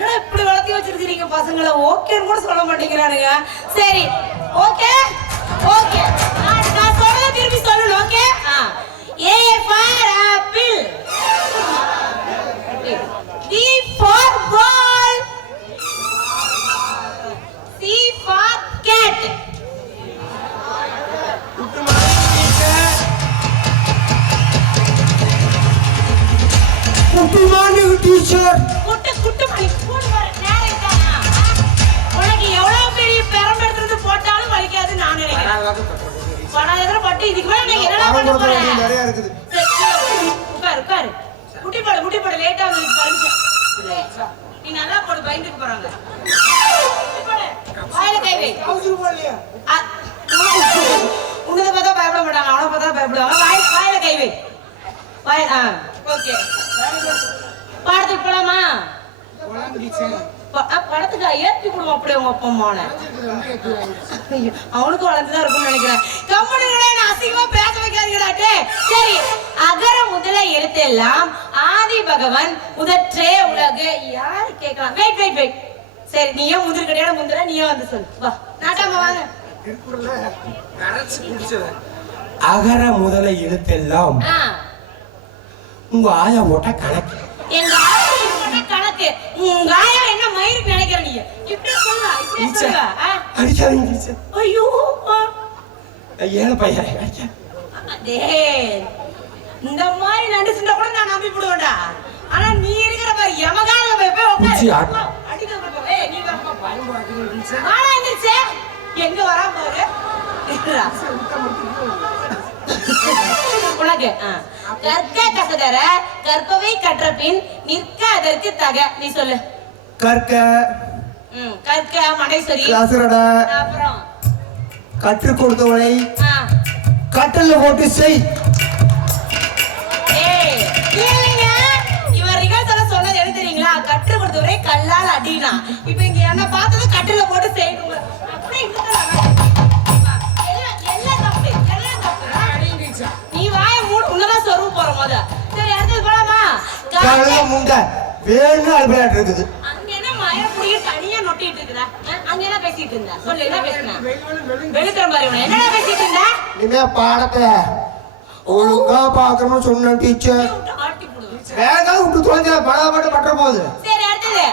என்னடா இப்படி வளர்த்தி வச்சிருக்கீங்க பசங்களை ஓகேன்னு கூட சொல்ல மாட்டேங்கிறானுங்க. சரி ஓகே ஓகே நான் சொல்றத திருப்பி சொல்லணும். Okay A for apple, B for ball, C for cat. Good morning teacher. குட்டு மணி ஸ்கூல் வர நேரம் தானா? உனக்கு எவ்வளவு பெரிய பெரம் எடுத்து போட்டாலும் வலிக்காது நான் நினைக்கிறேன். பணம் எதிர பட்டு இதுக்கு மேல நீங்க என்னடா பண்ண போறீங்க? நிறைய இருக்குது. உட்காரு முட்டி போடு லேட்டா வந்து பரிசு. நீ நல்லா போடு பயந்துக்கு போறாங்க. வாயில கை வை. உங்களை பார்த்தா பயப்பட மாட்டாங்க, அவனை பார்த்தா பயப்படுவாங்க. வாயில கை வை. ஓகே படத்துக்கு போலாமா? படத்துக்கு ஏற்றி விடுவோம் அப்படியே உங்க அப்பா அம்மான. அவனுக்கு வளர்ந்துதான் இருக்கும்னு நினைக்கிறேன். கம்பெனிகளே அசிங்கமா பேச வைக்காதீங்கடாட்டே. சரி, அகர முதல எழுத்தெல்லாம் ஆதி பகவான் முதற்றே உலகு. யாரு கேட்கலாம்? வெயிட். சரி, நீ ஏன் முந்திரி கடையோட முந்திர நீயே வந்து சொல்லு. வா நாட்டாம வாங்க. அகர முதல எழுத்தெல்லாம் உங்க ஆயா போட்ட கணக்கு. எங்க ஆயா போட்ட கணக்கு. உங்க ஆயா என்ன மயிருக்கு நினைக்கிற நீ? இப்படி சொல்லா அடிக்காதீங்க டீச்சர். ஐயோ ஏழை பையன். இந்த மாதிரி நடிச்சுட்டா கூட நான் நம்பி விடுவேன்டா. ஆனா நீ இருக்கிற பாரு யமகால போய் உட்காரு. அடிக்க போறோம். நீ வாடா எந்திரச்சே. எங்க வரா பாரு. உனக்கு கற்க கசடர கற்பவை கற்ற பின் நிற்க அதற்கு தக. நீ சொல்லு. கற்க கற்க மடேஸ்வரி கசடர அப்புறம் கற்றுக் கொடுத்தவனை கட்டல்ல போட்டு செய். இவர் ரிகர்சல சொன்னது என்ன தெரியுங்களா? கற்றுக் கொடுத்தவரை கல்லால் அடினா. இப்ப இங்க என்ன பார்த்தது கட்டல்ல போட்டு செய்யணும். அப்படியே நீ வாய மூடு. உன்னதான் சொருவு போற முத. சரி அடுத்தது போலாமா? முங்க வேணும் அல்பராட் இருக்குது. அங்க என்ன மய புடிய தனியா நொட்டிட்டு இருக்குடா. அங்க என்ன பேசிட்டு இருந்தா? சொல்லு என்ன பேசினா? வெளுக்கற மாதிரி உன என்னடா பேசிட்டு இருந்தா? நீமே பாடத்தை ஒழுங்கா பாக்கணும் சொன்ன டீச்சர். ஆட்டி போடு. வேகா விட்டு தொலைஞ்சா படாபட பட்ட போகுது. சரி அடுத்தது.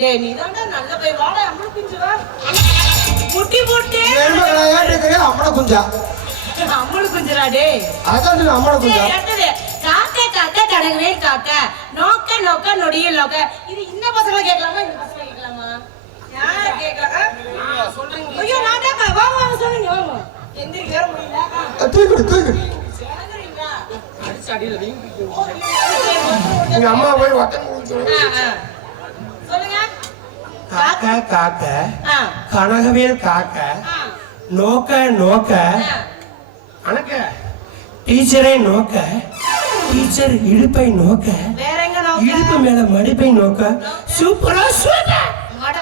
டேய் நீ தான்டா நல்ல போய் வாடா அம்மா குஞ்சு வா. முட்டி போட்டு ஏறுமடா ஏறிக்கறே அம்மட குஞ்சா. அம்மா குஞ்சுடா டேய். அதான் அம்மட குஞ்சா. சரி அடுத்தது. காக்க கடகவே காக்க நோக்க நொடியில் நோக்க. இது இந்த பசங்க கேட்கலாமா? இந்த பசங்க கேட்கலாமா? யார் கேட்கலாம்? சொல்றீங்க. ஐயோ நாட்டா வாங்க சொல்லுங்க வாங்க. எந்திரி வேற முடியல. தூக்கு. அடிச்சு அடியில வீங்கி. நீங்க அம்மா போய் வத்தன் சொல்லுங்க. காக்க கனகவேல் காக்க நோக்க அனக்க டீச்சரை நோக்க டீச்சர் இடுப்பை நோக்க வேற எங்க நோக்க? இடுப்பு மேல மடிப்பை நோக்க. சூப்பரா சூப்பர்.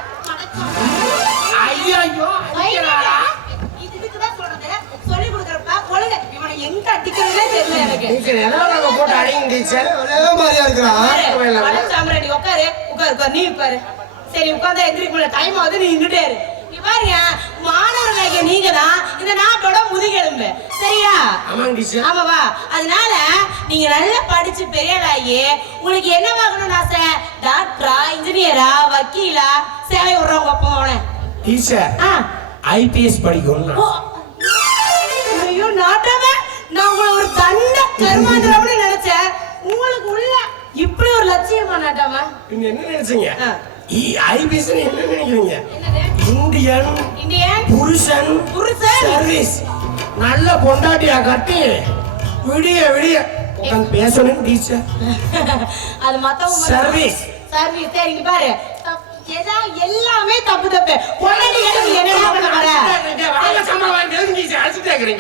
ஐயோ இதுக்கு தான் சொல்றது. சொல்லி கொடுக்கறப்ப கொளுங்க. இவனை எங்க அடிக்கிறதே தெரியல எனக்கு. டீச்சர் எல்லாம் நாங்க போட்டு அடிங்க டீச்சர். ஒரே மாதிரியா இருக்கறான். வட சாம்ராணி உட்காரு நீ உட்காரு. சரி உட்கார்ந்தா எந்திரிக்க டைம் ஆகுது. நீ நின்னுட்டே இரு. நீ பாருங்க மாணவர்களாகிய நீங்க தான் இந்த நாட்டோட முதுகெலும்பு. சரியா? ஆமாங்க டீச்சர். ஆமாவா? அதனால நீங்க நல்லா படிச்சு பெரியலாகி உங்களுக்கு என்ன ஆகணும்னு ஆசை? டாக்டரா, இன்ஜினியரா, வக்கீலா, சேவை விடுறவங்க அப்பா அவனை டீச்சர் ஐபிஎஸ் படிக்கணும். ஐயோ நாட்டாம நான் உங்களை ஒரு தண்ட கருமாந்திரம்னு நினைச்சேன். உங்களுக்கு உள்ள இப்படி ஒரு லட்சியமா நாட்டாம? நீங்க என்ன நினைச்சீங்க? ஐபிஎஸ் என்ன நினைக்கிறீங்க? இந்தியன் புருஷன் சர்வீஸ். நல்ல பொண்டாட்டியா கட்டி விடிய உட்காந்து பேசணும் டீச்சர். அது மத்தவங்க சர்வீஸ். சரி இங்க பாரு எல்லாமே தப்பு. பொண்டாட்டி கிட்ட நீ என்ன பண்ண போற?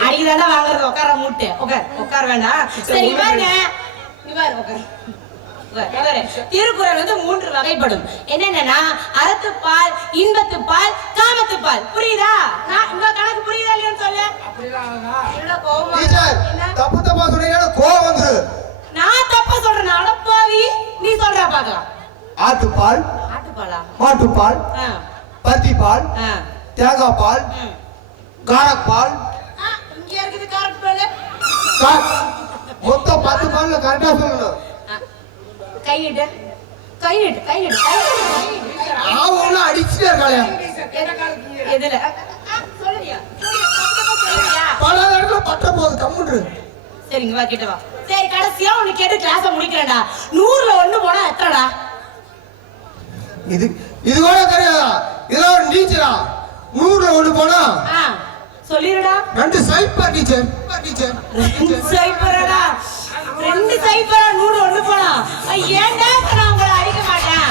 அடிக்கதாண்டா வாங்குறது. உட்கார மூட்டு உட்கார வேண்டாம். சரி பாருங்க திருக்குறள் வந்து 3 வகைப்படும். என்னன்னா அறத்துப்பால், இன்பத்துப்பால், காமத்துப்பால். புரியுதா? உங்க கணக்கு புரியுதா இல்லையான்னு சொல்லு. தப்பா சொல்றீங்க கோவம் வந்துரு. நான் தப்பா சொல்றேன். அடப்பாவி நீ சொல்ற பாக்கலாம். ஆட்டுப்பால், ஆட்டுப்பாலா? மாட்டுப்பால், ஆ, பருத்திப்பால், ஆ, தேங்காய் பால், ம். காரப்பால், ஆ, இங்க இருக்குது காரட் பாலு. மொத்தம் 10 பால்ல கரெக்டா சொல்லணும். ஆ, கையிடு கையிடு கையிடு கையிடு. ஆவுல அடிச்சுட்டே இருக்காளே. எதுல? சொல்லுறியா? சொல்லுறியா? பல இடத்துல பட்ட போகுது கம்முன்று. சரிங்க வா கிட்ட வா. சரி கடைசியா ஒண்ணு கேட்டு கிளாஸ முடிக்கிறேன்டா. 100ல 1 போனா எத்தனைடா? இது இது கூட தெரியாதா? இதெல்லாம் ஒரு டீச்சரா? 100ல 1 போனா ஆ சொல்லிருடா. 2 சைப்பர் டீச்சர். டீச்சர். 2 சைபரடா. 2 சைபரா 100 1 போனா. ஏன்டா நான் உங்களை அடிக்க மாட்டேன்.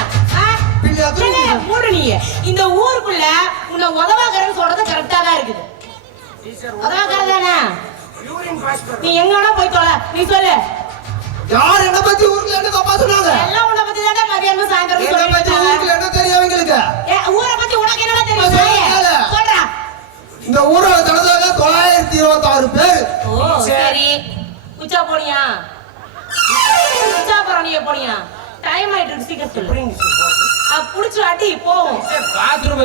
மூடு நீ. இந்த ஊருக்குள்ள உன்னை உதவாக்கறன்னு சொல்றது கரெக்டா தான் இருக்குது. உதவாக்கறதானே? நீ எங்க வேணா போய் தொலை. நீ சொல்லு. யார் என்ன பத்தி ஊர்ல என்ன தப்பா சொன்னாங்க? எல்லாம் உன்னை பத்தி தானே மதியானம் சாயந்தரம் என்ன பத்தி ஊர்ல என்ன தெரியும் அவங்களுக்கு? ஊரை பத்தி உனக்கு என்னடா தெரியும்? சொல்றா. இந்த ஊரோட ஜனதாக 926 பேர். ஓ சரி. உச்சா போனியா? உச்சா போறனியே போனியா? டைம் ஆயிட்டு சீக்கிரம் சொல்லு. புடிச்சு அடி போவோம். Bathroom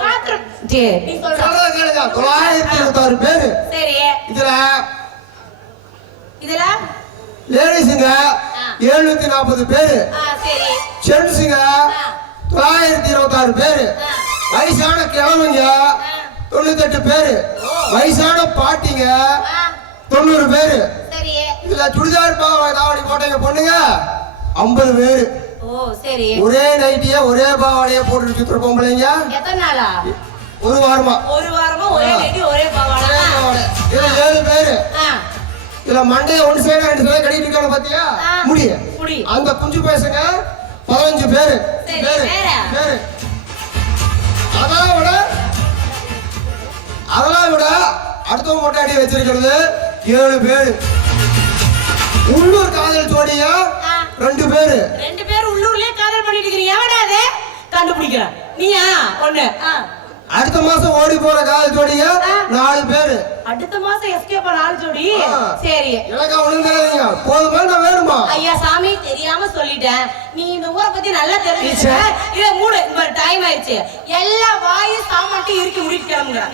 bathroom. டேய் நீ சொல்றா. கேளுங்க 926 பேர். சரி. இதுல லேடிஸ்ங்க 740 பேர். சரி. ஜென்ட்ஸ்ங்க 926 பேர். வயசான கிழவங்க 98 பேர். வயசான பாட்டிங்க 90 பேர். சரி. இதுல சுடிதார் பாவாடை தாவணி போட்டவங்க பொண்ணுங்க 50 பேர். ஓ சரி. ஒரே நைட்டிய ஒரே பாவாடைய போட்டு சுத்துற பொம்பளைங்க எத்தனை நாளா? ஒரு வாரமா. ஒரு வாரமா ஒரே நைட்டி ஒரே பாவாடை. இதுல 7 பேர். இதுல மண்டைய ஒன் சைடு 2 சைடு கட்டிட்டு இருக்காங்க பாத்தியா? முடி. அந்த குஞ்சு பேசுங்க 15 பேர். பேர். அதெல்லாம் விட அடுத்தவங்க மொட்டை அடி வச்சிருக்கிறது 7 பேர். உள்ளூர் காதல் ஜோடியா 2 பேர். 2 பேர் உள்ளூர்லயே காதல் பண்ணிட்டு இருக்கீங்க. எவடா அது? கண்டுபிடிக்கிறேன். நீயா? ஒண்ணு. அடுத்த மாசம் ஓடி போற காதல் ஜோடியா 4 பேர். அடுத்த மாசம் எஸ்கேப் 4 ஜோடி. சரி. எனக்கு ஒண்ணும் தெரியாதுங்க. போதுமா நான் வேணுமா? ஐயா சாமி தெரியாம சொல்லிட்டேன். நீ இந்த ஊரை பத்தி நல்லா தெரிஞ்சுக்க. இத மூடு. இப்ப டைம் ஆயிடுச்சு. எல்லா வாயும் சாமாட்டி இறுக்கி முடிச்சு கிளம்புங்க.